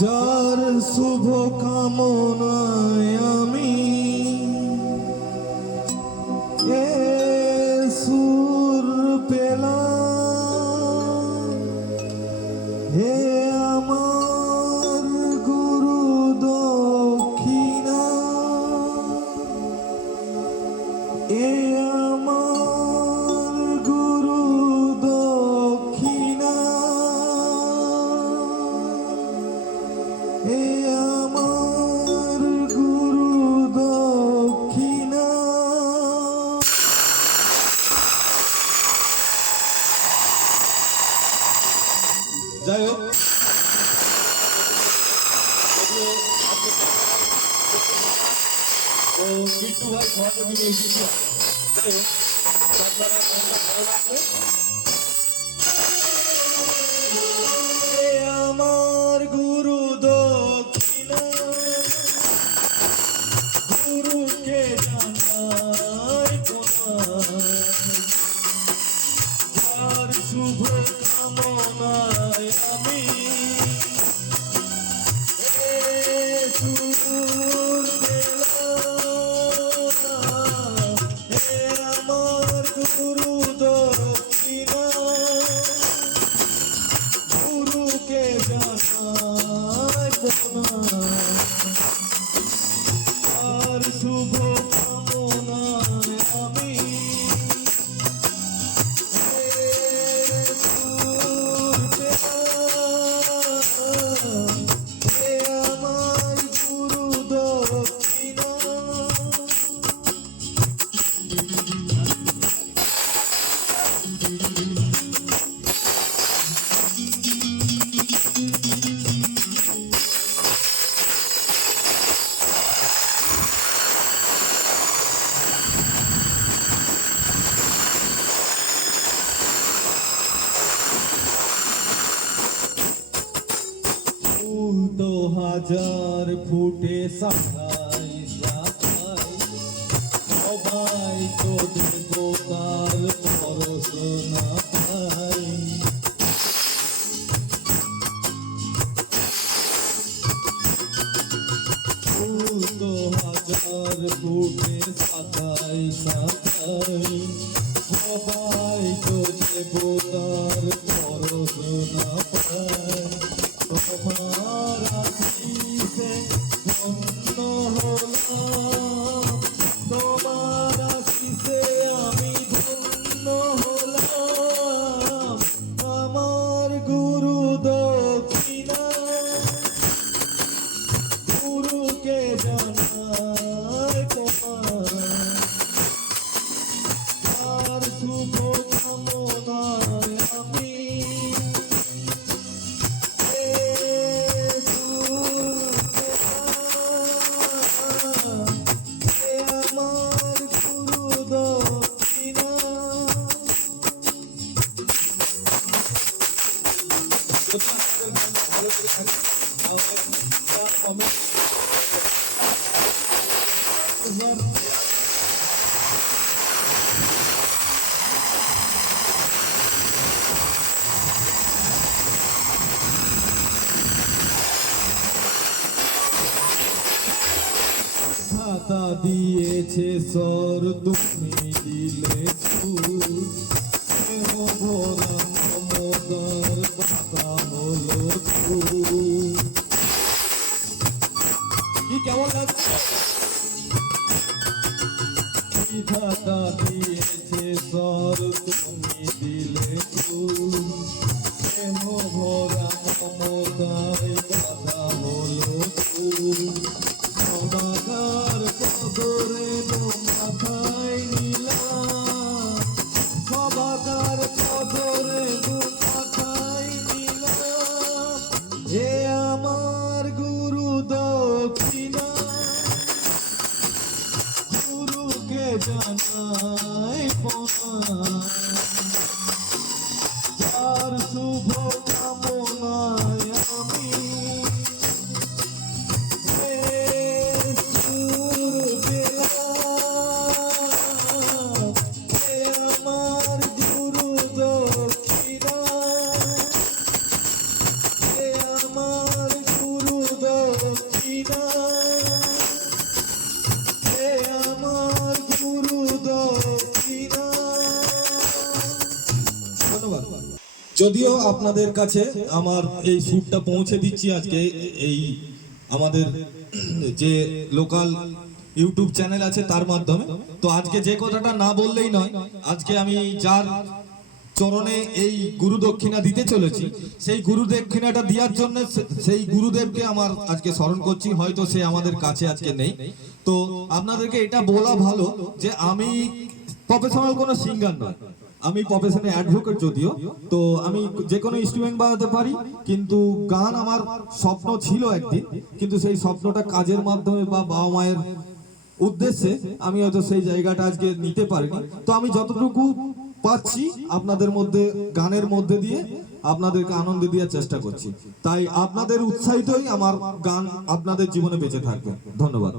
যার শুভ কামনায় আমি এ সুর পেলাম, হে আমার গুরু দক্ষিণা, এ আমার গুরু দক্ষিণা, এ আমার গুরু দক্ষিণা। যাই হোক, তো বিট্টু ভাই ঘরে নিয়ে এসেছি। যাই হোক, আপনারা ভালো লাগবে। আমার গুরু দক্ষিণা, গুরুকে জানাই প্রণাম, যার শুভ কামনায় আমি সুর পেলাম, হে আমার গুরু দক্ষিণা, গুরুকে জানাই প্রণাম, আর শুভ কামনায় আমি সুর পেলাম, হে আমার গুরু দক্ষিণা। ফুল তো হাজার ফুটে শাখায় শাখায়, সবাই তো দেবতার পরশ না পায়। ফুল তো হাজার ফুটে শাখায় শাখায়, সবাই তো দেবতার পরশ না পায়। তোমার আশিসে ধন্য হলাম, তোমার আশিসে আমি ধন্য হলাম, আমার গুরু দক্ষিণা, গুরুকে জানাই প্রণাম, আর শুভ কামনায় আমি আমার গুরু দক্ষিণা। ভালো করে থাকি, খাতা দিয়েছে স্বর, তুমি দিলে সুর, স্নেহ ভরা মমতার কথা হলো সুর। কি কেমন লাগছে? খাতা দিয়েছে স্বর, তুমি দিলে সুর, স্নেহ ভরা মমতার কথা হলো সুর। সদাকার কদরে মাথায় নিলাম, সদাকার কদরে মাথায় নিলাম, হে আমার গুরু দক্ষিণা, গুরুকে জানাই প্রণাম, যার শুভ কামনায় আমি আমার গুরু দক্ষিণা, আমার গুরু যদিও আপনাদের কাছে আমার এই শ্যুটটা পৌঁছে দিচ্ছি আজকে এই আমাদের যে লোকাল ইউটিউব চ্যানেল আছে তার মাধ্যমে, তো আজকে যে কথাটা না বললেই নয়। আজকে আমি যার চরণে এই গুরু দক্ষিণা দিতে চলেছি, সেই গুরু দক্ষিণাটা দেওয়ার জন্য সেই গুরুদেবকে আমার আজকে স্মরণ করছি। হয়তো সে আমাদের কাছে আজকে নেই, তো আপনাদেরকে এটা বলা ভালো যে আমি প্রফেশনাল কোনো সিঙ্গার নয়, আমি প্রফেশনাল অ্যাডভোকেট। যদিও তো আমি যে কোনো ইনস্ট্রুমেন্ট বাজাতে পারি, কিন্তু গান আমার স্বপ্ন ছিল একদিন, কিন্তু সেই স্বপ্নটা কাজের মাধ্যমে বা বাবা মায়ের উদ্দেশ্যে আমি হয়তো সেই জায়গাটা আজকে নিতে পারিনি। তো আমি যতটুকু পাচ্ছি আপনাদের মধ্যে গানের মধ্যে দিয়ে আপনাদেরকে আনন্দ দেওয়ার চেষ্টা করছি। তাই আপনাদের উৎসাহিতই আমার গান আপনাদের জীবনে বেঁচে থাকবে। ধন্যবাদ।